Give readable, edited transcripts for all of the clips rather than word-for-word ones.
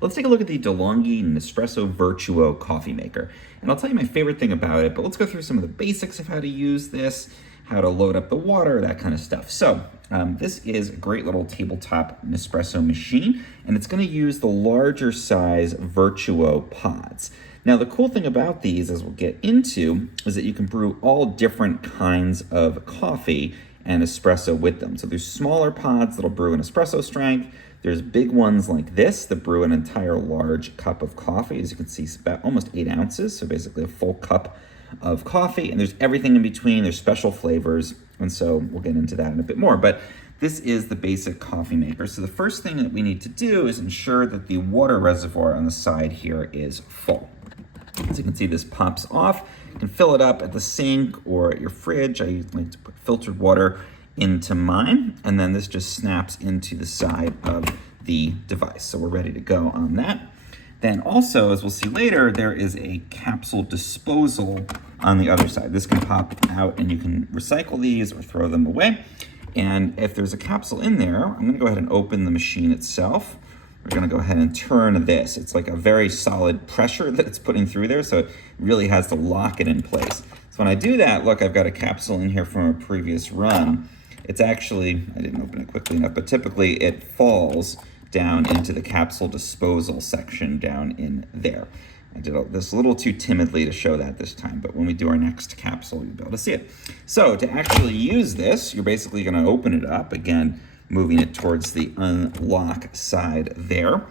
Let's take a look at the DeLonghi Nespresso Vertuo coffee maker. And I'll tell you my favorite thing about it, but let's go through some of the basics of how to use this, how to load up the water, that kind of stuff. So this is a great little tabletop Nespresso machine, and it's going to use the larger size Vertuo pods. Now the cool thing about these, as we'll get into, is that you can brew all different kinds of coffee and espresso with them. So there's smaller pods that'll brew an espresso strength. There's big ones like this that brew an entire large cup of coffee. As you can see, it's about almost 8 ounces, so basically a full cup of coffee. And there's everything in between. There's special flavors, and so we'll get into that in a bit more. But this is the basic coffee maker. So the first thing that we need to do is ensure that the water reservoir on the side here is full. As you can see, this pops off. You can fill it up at the sink or at your fridge. I like to put filtered water into mine, and then this just snaps into the side of the device. So we're ready to go on that. Then also, as we'll see later, there is a capsule disposal on the other side. This can pop out and you can recycle these or throw them away. And if there's a capsule in there, I'm gonna go ahead and open the machine itself. We're gonna go ahead and turn this. It's like a very solid pressure that it's putting through there, so it really has to lock it in place. So when I do that, look, I've got a capsule in here from a previous run. It's actually, I didn't open it quickly enough, but typically it falls down into the capsule disposal section down in there. I did this a little too timidly to show that this time, but when we do our next capsule, you'll be able to see it. So to actually use this, you're basically gonna open it up, again, moving it towards the unlock side there.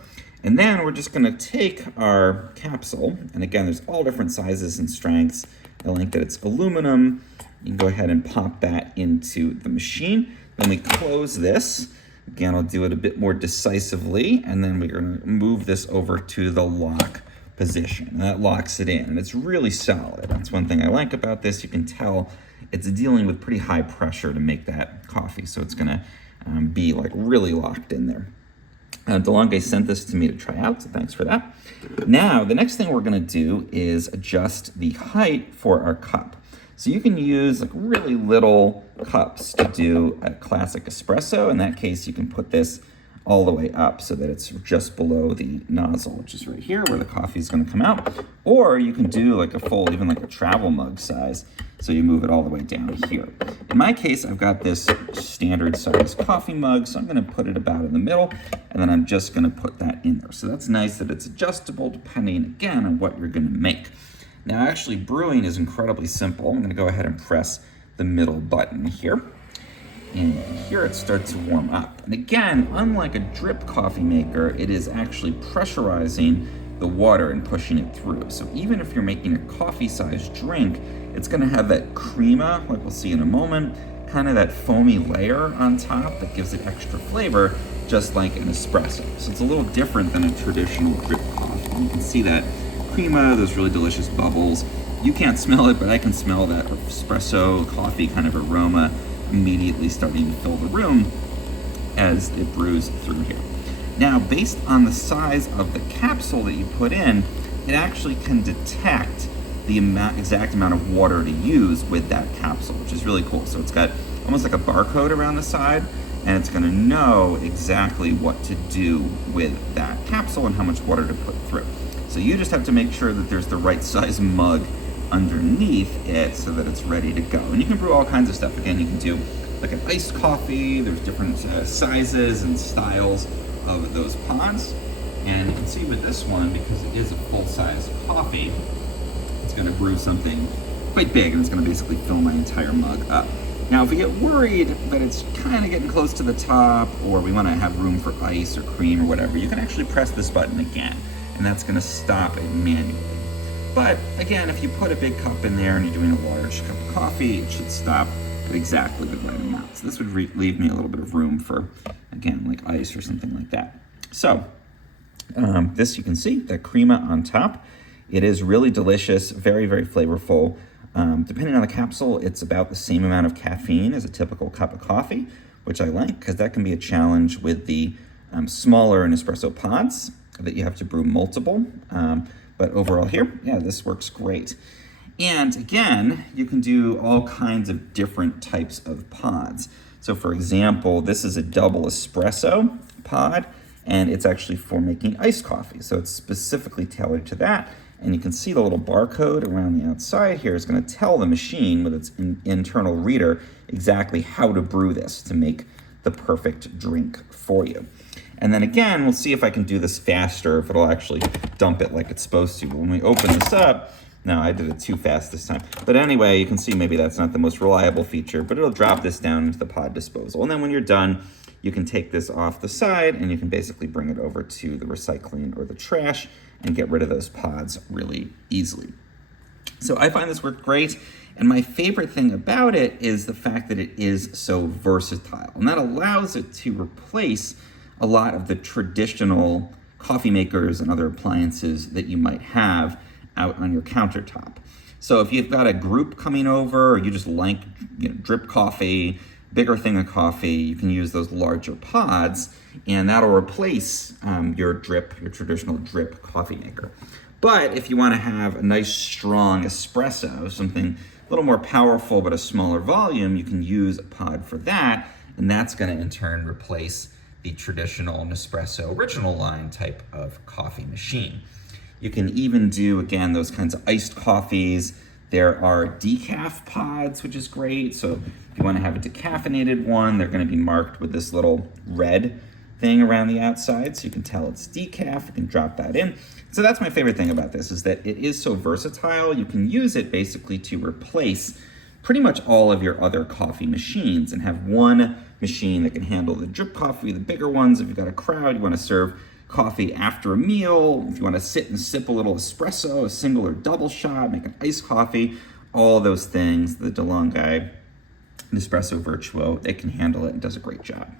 And then we're just gonna take our capsule, and again, there's all different sizes and strengths. I like that it's aluminum. You can go ahead and pop that into the machine. Then we close this. Again, I'll do it a bit more decisively, and then we're gonna move this over to the lock position, and that locks it in, and it's really solid. That's one thing I like about this. You can tell it's dealing with pretty high pressure to make that coffee, so it's gonna be like really locked in there. DeLonghi sent this to me to try out, so thanks for that. Now, the next thing we're gonna do is adjust the height for our cup. So you can use like really little cups to do a classic espresso. In that case, you can put this all the way up so that it's just below the nozzle, which is right here where the coffee is going to come out. Or you can do like a full, even like a travel mug size, so you move it all the way down here. In my case, I've got this standard size coffee mug, so I'm going to put it about in the middle, and then I'm just going to put that in there. So that's nice that it's adjustable depending, again, on what you're going to make. Now, actually, brewing is incredibly simple. I'm going to go ahead and press the middle button here. And here it starts to warm up. And again, unlike a drip coffee maker, it is actually pressurizing the water and pushing it through. So even if you're making a coffee-sized drink, it's going to have that crema, like we'll see in a moment, kind of that foamy layer on top that gives it extra flavor, just like an espresso. So it's a little different than a traditional drip coffee. And you can see that crema, those really delicious bubbles. You can't smell it, but I can smell that espresso coffee kind of aroma immediately starting to fill the room as it brews through here. Now, based on the size of the capsule that you put in, it actually can detect the exact amount of water to use with that capsule, which is really cool. So it's got almost like a barcode around the side, and it's gonna know exactly what to do with that capsule and how much water to put through. So you just have to make sure that there's the right size mug underneath it so that it's ready to go. And you can brew all kinds of stuff. Again, you can do like an iced coffee. There's different sizes and styles of those pods. And you can see with this one, because it is a full-size coffee, it's gonna brew something quite big, and it's gonna basically fill my entire mug up. Now, if we get worried that it's kind of getting close to the top, or we wanna have room for ice or cream or whatever, you can actually press this button again, and that's gonna stop it manually. But again, if you put a big cup in there and you're doing a large cup of coffee, it should stop at exactly the right amount. So this would leave me a little bit of room for, again, like ice or something like that. So this, you can see that crema on top. It is really delicious, very, very flavorful. Depending on the capsule, it's about the same amount of caffeine as a typical cup of coffee, which I like because that can be a challenge with the smaller Nespresso pods that you have to brew multiple. But overall here, yeah, this works great. And again, you can do all kinds of different types of pods. So for example, this is a double espresso pod, and it's actually for making iced coffee. So it's specifically tailored to that. And you can see the little barcode around the outside here is going to tell the machine with its internal reader exactly how to brew this to make the perfect drink for you. And then again, we'll see if I can do this faster, if it'll actually dump it like it's supposed to. When we open this up, no, I did it too fast this time. But anyway, you can see maybe that's not the most reliable feature, but it'll drop this down into the pod disposal. And then when you're done, you can take this off the side and you can basically bring it over to the recycling or the trash and get rid of those pods really easily. So I find this worked great. And my favorite thing about it is the fact that it is so versatile. And that allows it to replace a lot of the traditional coffee makers and other appliances that you might have out on your countertop. So if you've got a group coming over, or you just like drip coffee, bigger thing of coffee, you can use those larger pods, and that'll replace your traditional drip coffee maker. But if you want to have a nice strong espresso, something a little more powerful but a smaller volume, you can use a pod for that, and that's going to in turn replace the traditional Nespresso original line type of coffee machine. You can even do, again, those kinds of iced coffees. There are decaf pods, which is great. So if you want to have a decaffeinated one, they're going to be marked with this little red thing around the outside, so you can tell it's decaf. You can drop that in. So that's my favorite thing about this, is that it is so versatile. You can use it basically to replace pretty much all of your other coffee machines and have one machine that can handle the drip coffee, the bigger ones. If you've got a crowd, you want to serve coffee after a meal, if you want to sit and sip a little espresso, a single or double shot, make an iced coffee, all those things, the DeLonghi Nespresso Vertuo, it can handle it and does a great job.